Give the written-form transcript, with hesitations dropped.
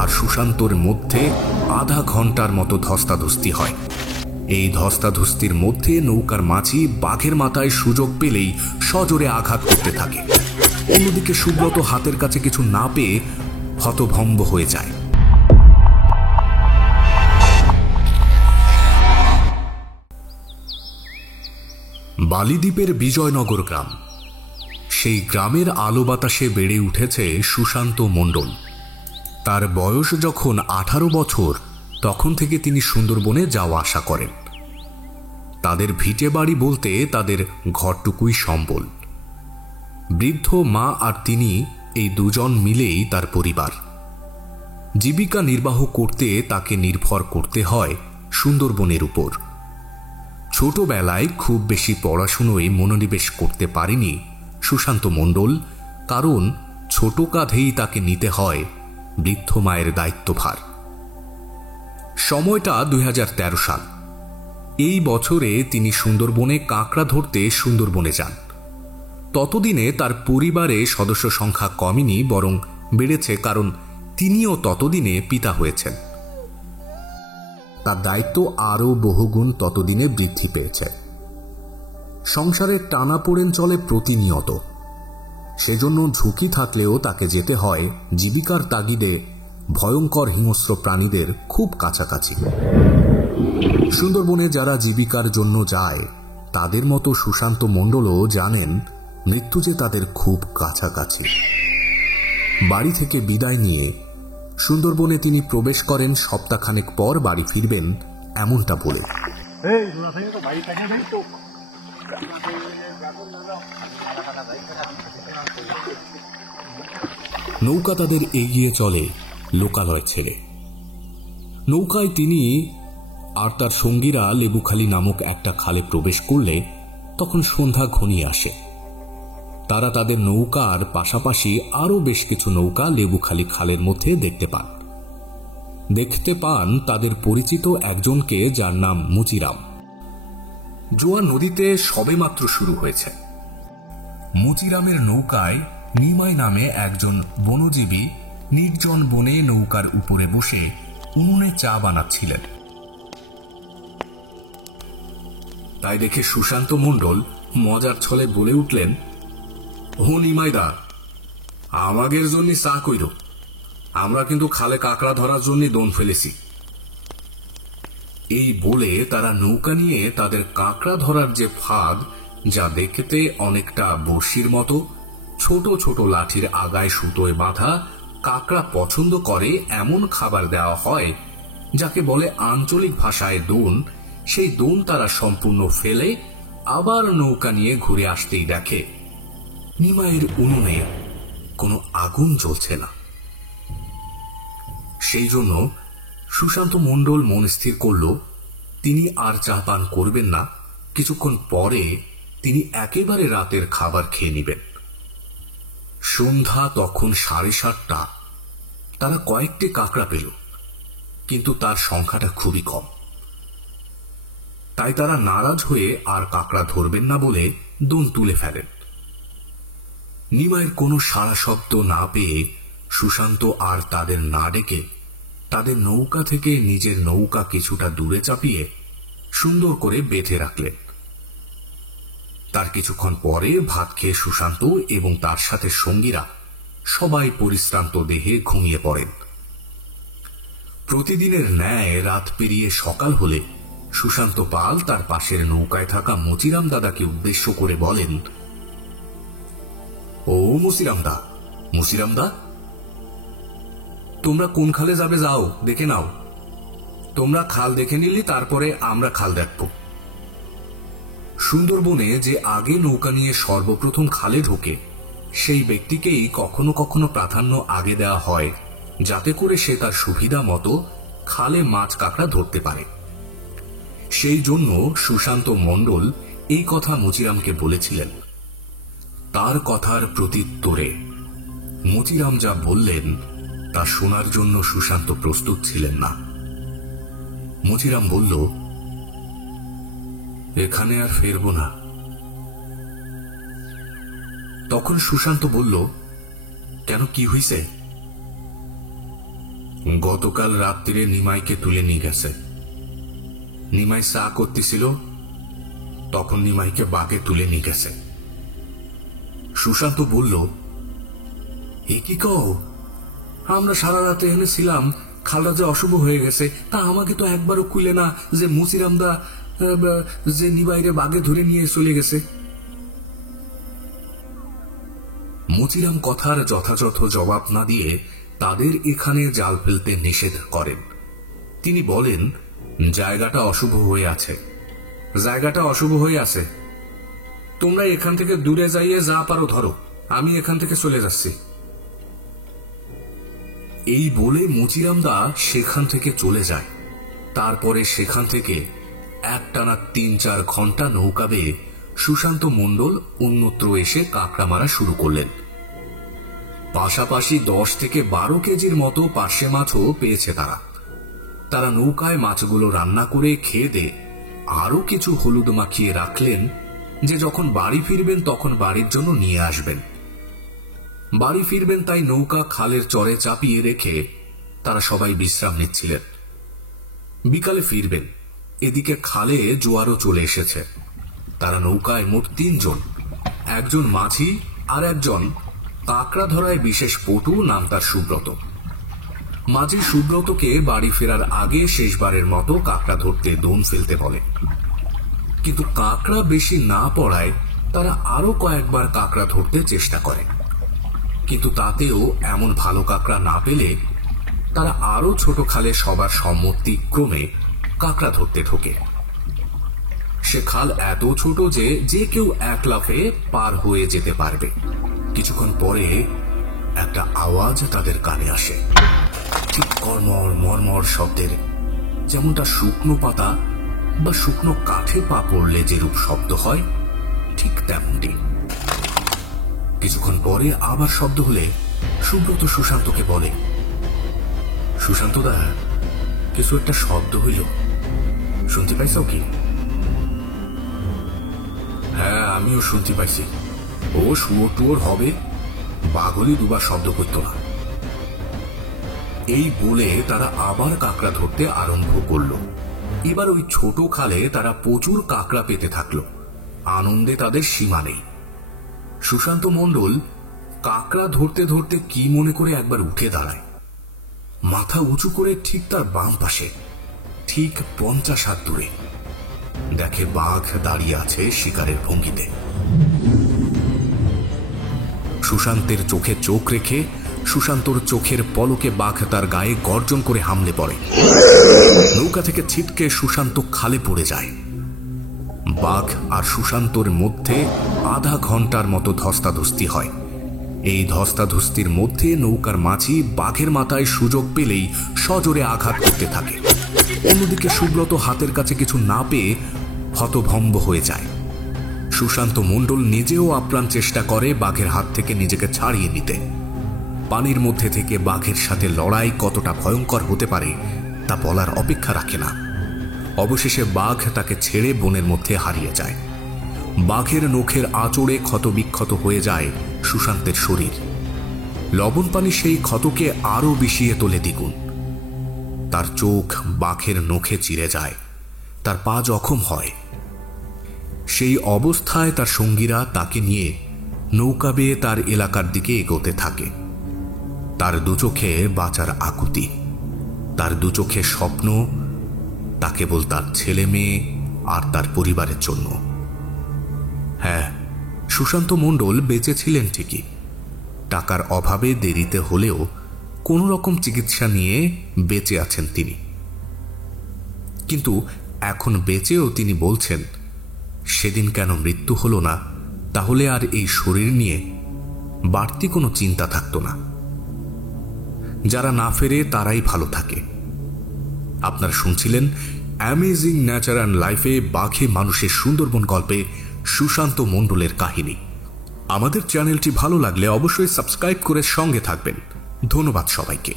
আর সুশান্তর মধ্যে আধা ঘন্টার মতো ধস্তাধস্তি হয়। এই ধস্তাধস্তির মধ্যে নৌকার মাঝি বাঘের মাথায় সুযোগ পেলেই সজোরে আঘাত করতে থাকে। অন্যদিকে সুব্রত হাতের কাছে কিছু না পেয়ে হতভম্ব হয়ে যায়। বালিদ্বীপের বিজয়নগর গ্রাম, সেই গ্রামের আলো বাতাসে বেড়ে উঠেছে সুশান্ত মণ্ডল। তার বয়স যখন 18 বছর, তখন থেকে তিনি সুন্দরবনে যাওয়া আসা করেন। তাদের ভিটে বাড়ি বলতে তাদের ঘরটুকুই সম্বল। বৃদ্ধ মা আর তিনি, এই দুজন মিলেই তার পরিবার। জীবিকা নির্বাহ করতে তাকে নির্ভর করতে হয় সুন্দরবনের উপর। ছোটবেলায় খুব বেশি পড়াশুনোয় মনোনিবেশ করতে পারেনি সুশান্ত মণ্ডল, কারণ ছোট কাঁধেই তাকে নিতে হয় বৃদ্ধ মায়ের দায়িত্বভার। সময়টা 2013 সাল। এই বছরে তিনি সুন্দরবনে কাঁকড়া ধরতে সুন্দরবনে যান। ততদিনে তার পরিবারে সদস্য সংখ্যা কমেনি, বরং বেড়েছে, কারণ তিনিও ততদিনে পিতা হয়েছেন। তার দায়িত্ব আরও বহুগুণ ততদিনে বৃদ্ধি পেয়েছে। সংসারের টানাপোড়েন চলে প্রতিনিয়ত। সেজন্য ঝুঁকি থাকলেও তাকে যেতে হয় জীবিকার তাগিদে ভয়ঙ্কর হিংস্র প্রাণীদের খুব কাছাকাছি। সুন্দরবনে যারা জীবিকার জন্য যায়, তাদের মতো সুশান্ত মণ্ডলও জানেন মৃত্যু যে তাদের খুব কাছাকাছি। বাড়ি থেকে বিদায় নিয়ে সুন্দরবনে তিনি প্রবেশ করেন সপ্তাহখানেক পর বাড়ি ফিরবেন এমনটা বলে। নৌকা তাদের এগিয়ে চলে লোকালয় ছেড়ে। নৌকায় তিনি আর তার সঙ্গীরা লেবুখালী নামক একটা খালে প্রবেশ করলে তখন সন্ধ্যা ঘনিয়ে আসে। তারা তাদের নৌকার পাশাপাশি আরও বেশ কিছু নৌকা লেবুখালী খালের মধ্যে দেখতে পান তাদের পরিচিত একজনকে, যার নাম মুচিরাম। জোয়ার নদীতে সবেমাত্র শুরু হয়েছে। মুচিরামের নৌকায় নিমাই নামে একজন বনজীবী নির্জন বনে নৌকার উপরে বসে উনুনে চা বানাচ্ছিলেন। তাই দেখে সুশান্ত মণ্ডল মজার ছলে বলে উঠলেন, ও নিমাইদা, আমাদের জন্য চা কইর, আমরা কিন্তু খালে কাঁকড়া ধরার জন্য দোন ফেলেছি। এই বলে তারা নৌকা নিয়ে তাদের কাঁকড়া ধরার যে ফাঁদ, যা দেখতে অনেকটা বড়শির মতো, ছোট ছোট লাঠির আগায় সুতোয় বাঁধা, কাঁকড়া পছন্দ করে এমন খাবার দেওয়া হয় যাকে বলে আঞ্চলিক ভাষায় দোন, সেই দোন তারা সম্পূর্ণ ফেলে আবার নৌকা নিয়ে ঘুরে আসতেই দেখে নিমাইয়ের উনুনে কোনো আগুন জ্বলছে না। সেই জন্য সুশান্ত মণ্ডল মন স্থির করল তিনি আর চা পান করবেন না। কিছুক্ষণ পরে তিনি একেবারে রাতের খাবার খেয়ে নেবেন। সন্ধ্যা তখন 7:30। তারা কয়েকটি কাঁকড়া পেল, কিন্তু তার সংখ্যাটা খুবই কম। তাই তারা নারাজ হয়ে আর কাঁকড়া ধরবেন না বলে দোন তুলে ফেলেন। নিমাইয়ের কোনো সাড়া শব্দ না পেয়ে সুশান্ত আর তাদের না ডেকে তাদের নৌকা থেকে নিজের নৌকা কিছুটা দূরে চাপিয়ে সুন্দর করে বেঁধে রাখলেন। তার কিছুক্ষণ পরে ভাত খেয়ে সুশান্ত এবং তার সাথে সঙ্গীরা সবাই পরিশ্রান্ত দেহে ঘুমিয়ে পড়েন। প্রতিদিনের ন্যায় রাত পেরিয়ে সকাল হলে সুশান্ত পাল তার পাশের নৌকায় থাকা মুচিরাম দাদাকে উদ্দেশ্য করে বলেন, ও মুচিরাম দা, তোমরা কোন খালে যাবে যাও, দেখে নাও। তোমরা খাল দেখে নিলি, তারপরে আমরা খাল দেখব। সুন্দরবনে যে আগে নৌকা নিয়ে সর্বপ্রথম খালে ঢোকে, সেই ব্যক্তিকেই কখনো কখনো প্রাধান্য আগে দেওয়া হয়, যাতে করে সে তার সুবিধা মতো খালে মাছ কাঁকড়া ধরতে পারে। সেই জন্য সুশান্ত মণ্ডল এই কথা মুচিরামকে বলেছিলেন। তার কথার প্রত্যুত্তরে মুচিরাম যা বললেন তা শোনার জন্য সুশান্ত প্রস্তুত ছিলেন না। মুচিরাম বলল, এখানে আর ফিরব না। তখন সুশান্ত বলল, কেন, কি হইছে? গতকাল রাত্রিরে নিমাইকে তুলে নিয়ে গেছে। নিমাই চা করতেছিল, তখন নিমাইকে বাঘে তুলে নিয়ে গেছে। সুশান্ত বলল, এ কি কও? আমরা সারা রাতে এনে ছিলাম, খালটা যে অশুভ হয়ে গেছে তা আমাকে তো একবারও খুলে না যে মুচিরামদা যে নিমাইরে বাঘে ধরে নিয়ে চলে গেছে। মুচিরাম কথার যথাযথ জবাব না দিয়ে তাদের এখানে জাল ফেলতে নিষেধ করেন। তিনি বলেন, জায়গাটা অশুভ হয়ে আছে, জায়গাটা অশুভ হয়ে আছে, তোমরা এখান থেকে দূরে যাইয়ে যা পারো ধরো, আমি এখান থেকে চলে যাচ্ছি। এই বলে মুচিরামদা সেখান থেকে চলে যায়। তারপরে সেখান থেকে একটানা ৩-৪ ঘন্টা নৌকা বেয়ে সুশান্ত মণ্ডল অন্যত্র এসে কাঁকড়া মারা শুরু করলেন। পাশাপাশি 10 থেকে 12 কেজির মতো পার্শে মাছও পেয়েছে তারা নৌকায় মাছগুলো রান্না করে খেয়ে দিয়ে আরো কিছু হলুদ মাখিয়ে রাখলেন যে যখন বাড়ি ফিরবেন তখন বাড়ির জন্য নিয়ে আসবেন। বাড়ি ফিরবেন তাই নৌকা খালের চরে চাপিয়ে রেখে তারা সবাই বিশ্রাম নিচ্ছিলেন। বিকালে ফিরবেন, এদিকে খালে জোয়ারও চলে এসেছে। তারা নৌকায় মোট 3 জন, একজন মাঝি আর একজন কাঁকড়া ধরায় বিশেষ পটু, নাম তার সুব্রত। মাঝি সুব্রতকে বাড়ি ফেরার আগে শেষবারের মতো কাঁকড়া ধরতে দোন ফেলতে বলে, কিন্তু কাঁকড়া বেশি না পড়ায় তারা আরো কয়েকবার কাঁকড়া ধরতে চেষ্টা করে, কিন্তু তাতেও এমন ভালো কাঁকড়া না পেলে তারা আরো ছোট খালে সবার সম্মতি ক্রমে কাঁকড়া ধরতে ঢোকে। সে খাল এত ছোট যে যে কেউ এক লাফে পার হয়ে যেতে পারবে। কিছুক্ষণ পরে একটা আওয়াজ তাদের কানে আসে, ঠিক কর্মর মর্মর শব্দের, যেমনটা শুকনো পাতা বা শুকনো কাঠে পা পড়লে যেরূপ শব্দ হয় ঠিক তেমনটি। কিছুক্ষণ পরে আবার শব্দ হলে সুব্রত সুশান্তকে বলে, সুশান্তদা, কিছু একটা শব্দ হইল, শুনতে পাইছ কি? হ্যাঁ, আমিও শুনতে পাইছি। ও শুয়োর টুয়োর হবে, বাঘলি দুবার শব্দ করত না। এই বলে তারা আবার কাঁকড়া ধরতে আরম্ভ করল। এবার ওই ছোট খালে তারা প্রচুর কাঁকড়া পেতে থাকলো। আনন্দে তাদের সীমা নেই। সুশান্ত মণ্ডল কাঁকড়া ধরতে ধরতে কি মনে করে একবার উঠে দাঁড়ায়। মাথা উঁচু করে ঠিক তার বাম পাশে, ঠিক 50 হাত দূরে দেখে বাঘ দাঁড়িয়ে আছে শিকারের ভঙ্গিতে। সুশান্তের চোখে চোখ রেখে সুশান্তর চোখের পলকে বাঘ তার গায়ে গর্জন করে হামলে পড়ে। নৌকা থেকে ছিটকে সুশান্ত খালে পড়ে যায়। বাঘ আর সুশান্তর মধ্যে আধা ঘন্টার মতো ধস্তাধস্তি হয়। এই ধস্তাধস্তির মধ্যে নৌকার মাঝি বাঘের মাথায় সুযোগ পেলেই সজোরে আঘাত করতে থাকে। অন্যদিকে সুব্রত হাতের কাছে কিছু না পেয়ে হতভম্ব হয়ে যায়। সুশান্ত মণ্ডল নিজেও আপ্রাণ চেষ্টা করে বাঘের হাত থেকে নিজেকে ছাড়িয়ে নিতে। পানির মধ্যে থেকে বাঘের সাথে লড়াই কতটা ভয়ঙ্কর হতে পারে তা বলার অপেক্ষা রাখে না। অবশেষে বাঘ তাকে ছেড়ে বনের মধ্যে হারিয়ে যায়। বাঘের নখের আঁচড়ে ক্ষতবিক্ষত হয়ে যায় সুশান্তের শরীর। লবণ পানি সেই ক্ষতকে আরো বিষিয়ে তোলে দ্বিগুণ। তার চোখ বাঘের নখে চিরে যায়, তার পা জখম হয়। সেই অবস্থায় তার সঙ্গীরা তাকে নিয়ে নৌকা বেয়ে তার এলাকার দিকে এগোতে থাকে। তার দুচোখে বাঁচার আকুতি, তার দুচোখে স্বপ্ন, তা কেবল তার ছেলে মেয়ে আর তার পরিবারের জন্য। হ্যাঁ, সুশান্ত মণ্ডল বেঁচে ছিলেন ঠিকই। টাকার অভাবে দেরিতে হলেও কোনো রকম চিকিৎসা নিয়ে বেঁচে আছেন তিনি। কিন্তু এখন বেঁচেও তিনি বলছেন, সেদিন কেন মৃত্যু হলো না, তাহলে আর এই শরীর নিয়ে বাড়তি কোনো চিন্তা থাকতো না। যারা না ফেরে তারাই ভালো থাকে। আপনারা শুনছিলেন অ্যামেজিং নেচার অ্যান্ড লাইফে বাঘে মানুষের সুন্দরবন গল্পে সুশান্ত মণ্ডলের কাহিনী। আমাদের চ্যানেলটি ভালো লাগলে অবশ্যই সাবস্ক্রাইব করে সঙ্গে থাকবেন। ধন্যবাদ সবাইকে।